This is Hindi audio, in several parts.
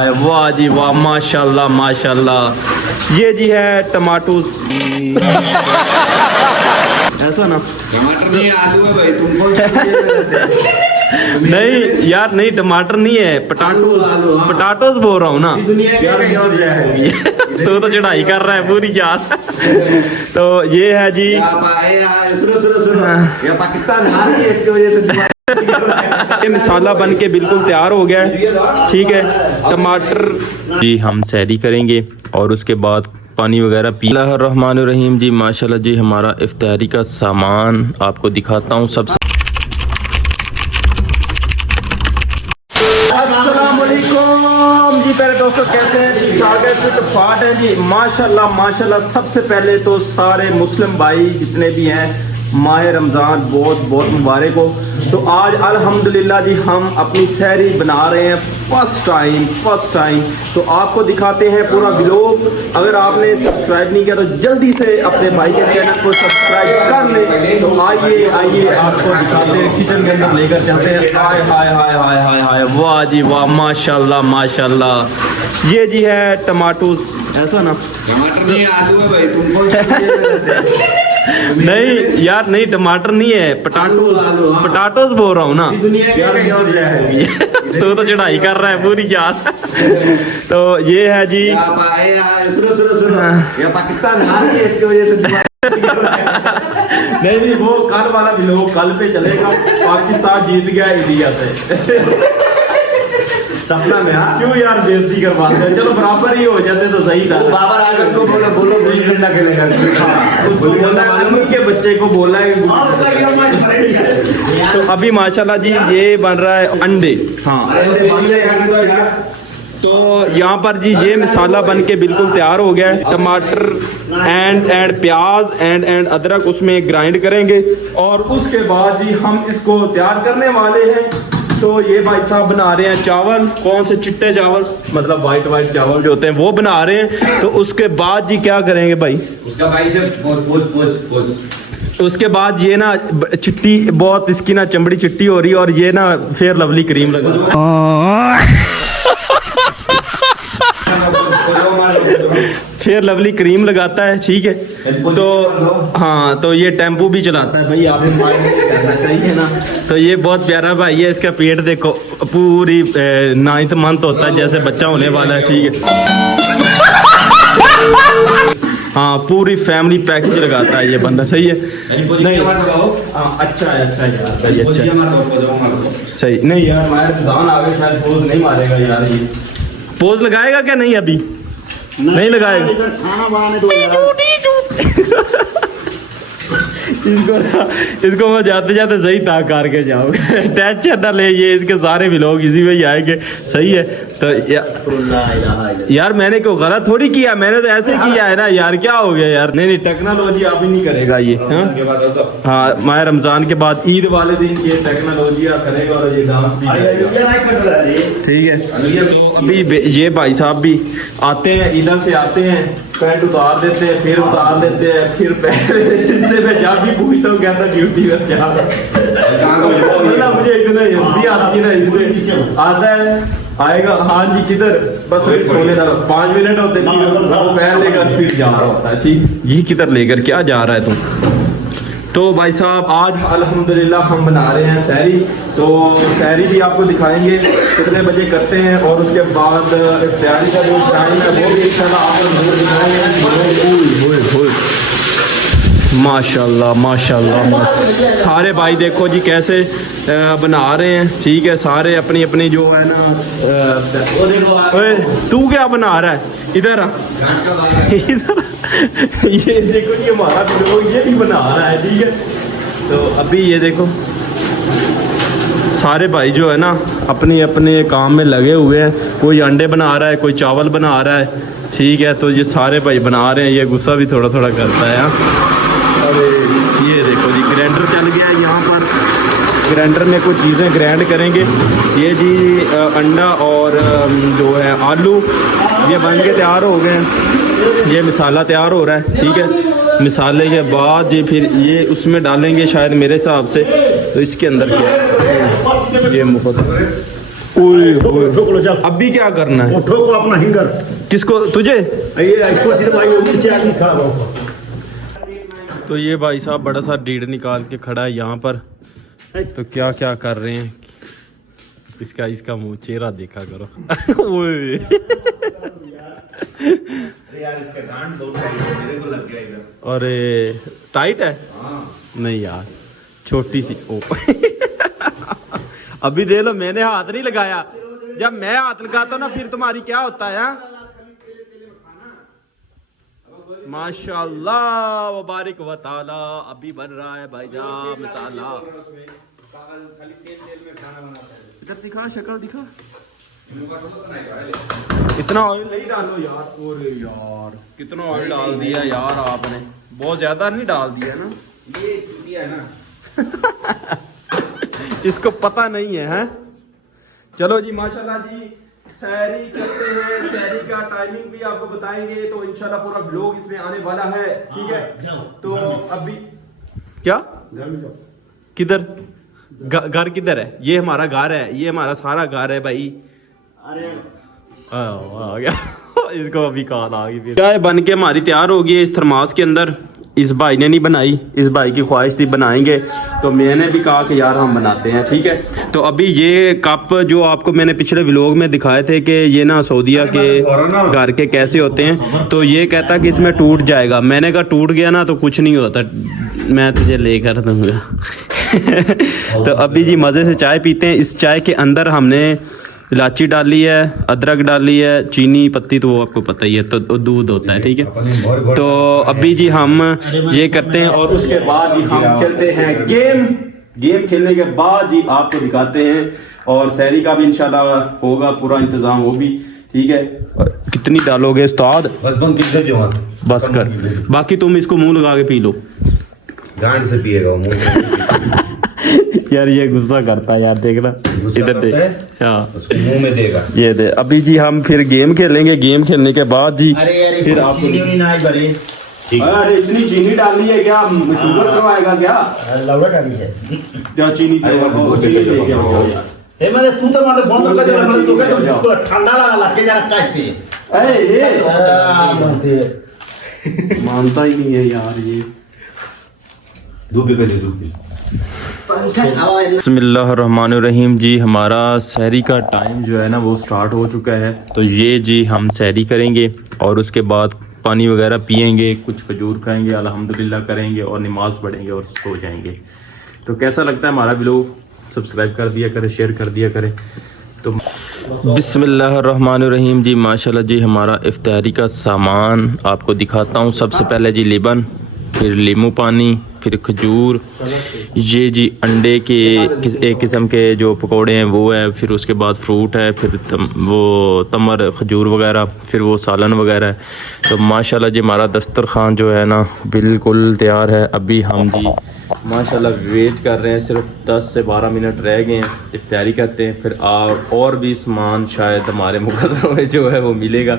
वाह जी वाह, माशाल्लाह माशाल्लाह। ये जी है टमाटो। ऐसा ना टमाटर नहीं आलू है भाई, तुम कौन सा नहीं यार, नहीं टमाटर नहीं है, पटाटोस बोल रहा हूँ ना। तो चढ़ाई कर रहा है पूरी यार। तो ये है जी, सुनो पाकिस्तान हार गया इसकी वजह से। ये मसाला बन के बिल्कुल तैयार हो गया है, ठीक है। टमाटर जी हम सैरी करेंगे और उसके बाद पानी वगैरह पी। रहमानुर्रहीम जी, माशाल्लाह जी हमारा इफ्तारी का सामान आपको दिखाता हूँ सबसे। अस्सलामुअलैकुम जी प्यारे दोस्तों, कैसे हैं जी? स्वागत है, तो फाट है जी, माशाल्लाह माशाल्लाह। सबसे पहले तो सारे मुस्लिम भाई जितने भी हैं, माह रमज़ान बहुत बहुत मुबारक हो। तो आज अल्हम्दुलिल्लाह जी हम अपनी सहरी बना रहे हैं फर्स्ट टाइम। तो आपको दिखाते हैं पूरा व्लॉग। अगर आपने सब्सक्राइब नहीं किया तो जल्दी से अपने भाई के चैनल को सब्सक्राइब कर लें। तो आइए आपको दिखाते हैं, किचन के अंदर लेकर जाते हैं। हाय हाय हाय हाय हाय हाय, वाह जी वाह, माशाल्लाह माशाल्लाह। ये जी है टमाटो। ऐसा ना टमाटर नहीं आलू है भाई, तुम कौन सा नहीं यार, नहीं टमाटर नहीं है, पटाटोस बोल रहा हूँ ना। तो चढ़ाई कर रहा है पूरी यार। तो ये है जी, सुनो पाकिस्तान हार गया इसकी वजह से। नहीं वो कल वाला भी लोग कल पे चलेगा। पाकिस्तान जीत गया इंडिया से। सपना में क्यों यार बेइज्जती करवाते हैं? चलो बराबर ही हो जाते तो सही था। बाबर आजम को बोलो गुल्ली डंडा खेलेगा। उसको बोला है, अम्मी के बच्चे को बोला है। तो अभी माशाल्लाह जी ये बन रहा है अंडे। हाँ, तो यहाँ पर जी ये मसाला बन के बिल्कुल तैयार हो गया है। टमाटर एंड प्याज एंड अदरक उसमें ग्राइंड करेंगे और उसके बाद जी हम इसको तैयार करने वाले हैं। तो ये भाई साहब बना रहे हैं चावल, कौन से चिट्टे चावल, मतलब वाइट चावल जो होते हैं वो बना रहे हैं। तो उसके बाद जी क्या करेंगे भाई? उसका भाई से पोज। उसके बाद ये ना चिट्टी बहुत, इसकी ना चमड़ी चिट्टी हो रही है और ये ना फेयर लवली क्रीम लगा, फेयर लवली क्रीम लगाता है, ठीक है। तो हाँ, तो ये टेम्पो भी चलाता है भाई, आपने माइंड नहीं करना, सही है ना। तो ये बहुत प्यारा भाई है, इसका पेट देखो, पूरी 9th मंथ होता है जैसे बच्चा होने वाला है, ठीक है। हाँ, पूरी फैमिली पैकेज लगाता है ये बंदा, सही है। नहीं अच्छा है सही। नहीं यार हमारे रमजान आ गए, शायद पोज नहीं मारेगा यार। ये पोज लगाएगा क्या? नहीं अभी नहीं लगाएगा। इसको मैं जाते जाते सही ताक करके जाऊंगा। टेंशन ना ले, ये इसके सारे व्लॉग इसी में ही आएंगे, सही है। तो यार मैंने क्यों गलत थोड़ी किया, मैंने तो ऐसे किया है ना यार, क्या हो गया यार। नहीं टेक्नोलॉजी आप ही नहीं करेगा ये। हाँ, माह रमजान के बाद ईद वाले दिन ये टेक्नोलॉजी करेगा और ये डांस भी करेगा, ठीक है। तो अभी ये भाई साहब भी आते हैं, इधर से आते हैं, पैंट उतार देते हैं, फिर उतार देते हैं, फिर पैंट मैं जब भी पूछता हूँ कहता ड्यूटी में क्या मुझे इतना हंसी आती है ना, इसमें आता है आएगा। हाँ जी किधर? बस सोने लगा, 5 मिनट होते वो पैर लेकर फिर जा रहा होता है, ठीक। ये किधर लेकर क्या जा रहा है तुम? तो भाई साहब आज अल्हम्दुलिल्लाह हम बना रहे हैं सहरी। तो सहरी भी आपको दिखाएंगे कितने बजे करते हैं और उसके बाद इफ्तारी का जो टाइम है वो भी इंशाल्लाह आपको जरूर दिखाएंगे। माशाल्लाह माशाल्लाह, सारे भाई देखो जी कैसे बना रहे हैं, ठीक है। सारे अपनी अपनी जो है ना, तू क्या बना रहा है? इधर इधर ये देखो, ये हमारा लोग ये भी बना रहा है, ठीक है। तो अभी ये देखो सारे भाई जो है ना अपने अपने काम में लगे हुए हैं। कोई अंडे बना रहा है, कोई चावल बना रहा है, ठीक है। तो ये सारे भाई बना रहे हैं। ये गुस्सा भी थोड़ा थोड़ा करता है। अरे ये देखो जी ग्राइंडर चल गया है यहाँ पर, ग्राइंडर में कुछ चीज़ें ग्राइंड करेंगे। ये जी अंडा और जो है आलू ये बन के तैयार हो गए हैं। ये मसाला तैयार हो रहा है, ठीक है। मसाले के बाद जी फिर ये उसमें डालेंगे शायद मेरे हिसाब से। तो इसके अंदर क्या ये मुफ्त ठोक लो, जाओ। अभी क्या करना है? वो ठोको अपना हिंगर। किसको? तुझे? ये इसको सिर्फ भाई वो नीचे आदमी खड़ा हुआ। तो ये भाई साहब बड़ा सा डीड निकाल के खड़ा है यहाँ पर। तो क्या क्या कर रहे हैं, इसका मुंह चेहरा देखा करो। ओए। यार इसका गांड बहुत टाइट है, मेरे को लग गया इधर। अरे टाइट है? हाँ। नहीं यार, छोटी सी। ओ। अभी दे लो, मैंने हाथ नहीं लगाया। जब मैं हाथ लगाता हूँ ना फिर तुम्हारी क्या होता है? माशाल्लाह वबारिक व ताला। अभी बन रहा है भाईजान मसाला। इधर दिखा, शक्ल दिखा। इतना ऑयल नहीं डालो यार। ओरे यार कितना ऑयल डाल दिया यार आपने, बहुत ज्यादा नहीं डाल दिया ना? ये चुतिया है ना। इसको पता नहीं है, हैं? चलो जी माशाल्लाह जी, सैरी करते हैं। सैरी का टाइमिंग भी आपको बताएंगे, तो इंशाल्लाह पूरा व्लॉग इसमें आने वाला है, ठीक है? तो अभी क्या किधर घर किधर है? ये हमारा घर है, ये हमारा सारा घर है भाई। अरे आ गया। इसको अभी कॉल आ गई। चाय बन के हमारी तैयार हो गई है इस थर्मास के अंदर। इस भाई ने नहीं बनाई, इस भाई की ख्वाहिश थी बनाएंगे, तो मैंने भी कहा कि यार हम बनाते हैं, ठीक है? तो अभी ये कप जो आपको मैंने पिछले व्लॉग में दिखाए थे कि ये ना सऊदीया के घर के कैसे होते हैं, तो ये कहता कि इसमें टूट जाएगा। मैंने कहा टूट गया ना तो कुछ नहीं होता, मैं तुझे लेकर दूंगा। तो अभी जी मज़े से चाय पीते हैं। इस चाय के अंदर हमने इलायची डाली है, अदरक डाली है, चीनी पत्ती तो वो आपको पता ही है, तो दूध होता है, ठीक है? तो अभी जी हम ये करते हैं और उसके बाद जी हम खेलते हैं गेम खेलने के बाद जी आपको दिखाते हैं, और सहरी का भी इंशाल्लाह होगा पूरा इंतजाम, वो भी ठीक है। कितनी डालोगे उस्ताद? बस कर, बाकी तुम इसको मुंह लगा के पी लो। गांड से पिएगा मुंह। यार ये गुस्सा करता है यार, देखना इधर देख। हाँ उसको मुंह में देगा। ये दे। अभी जी हम फिर गेम खेलेंगे, गेम खेलने के बाद जी फिर आप चीनी ना ही भरे। अरे इतनी चीनी डालनी है क्या? शुगर करवाएगा क्या? लवड़ा डाली है। क्या चीनी ए मतलब तू तो मतलब बंद कर दे, मतलब तो क्या तो ठंडा लगे जरा कैसे? मानता ही नहीं है यार ये। बिस्मिल्लाहिर्रहमानिर्रहीम जी, हमारा सहरी का टाइम जो है ना वो स्टार्ट हो चुका है। तो ये जी हम सहरी करेंगे और उसके बाद पानी वगैरह पियेंगे, कुछ खजूर खाएंगे, अल्हम्दुलिल्लाह करेंगे और नमाज पढ़ेंगे और सो जाएंगे। तो कैसा लगता है हमारा व्लॉग? सब्सक्राइब कर दिया करें, शेयर कर दिया करें। तो बिस्मिल्लाहिर्रहमानिर्रहीम जी, माशाल्लाह जी हमारा इफ्तारी का सामान आपको दिखाता हूँ। सबसे पहले जी लेबन, फिर नींबू पानी, फिर खजूर, ये जी अंडे के एक किस्म के जो पकोड़े हैं वो है, फिर उसके बाद फ्रूट है, फिर वो तमर खजूर वगैरह, फिर वो सालन वगैरह है। तो माशाल्लाह जी हमारा दस्तरखान जो है ना बिल्कुल तैयार है। अभी हम जी माशाल्लाह वेट कर रहे हैं, सिर्फ 10 से 12 मिनट रह गए हैं, इफ्तारी करते हैं, फिर और भी सामान शायद हमारे मुकद्दर में जो है वो मिलेगा।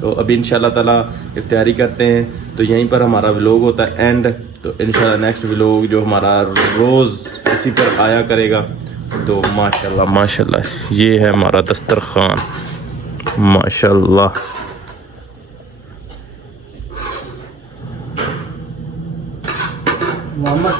तो अभी इंशाल्लाह ताला इफ्तारी करते हैं, तो यहीं पर हमारा व्लॉग होता है एंड। तो इंशाल्लाह नेक्स्ट व्लॉग जो हमारा रोज़ इसी पर आया करेगा। तो माशाल्लाह माशाल्लाह ये है हमारा दस्तरखान, माशाल्लाह। मोहम्मद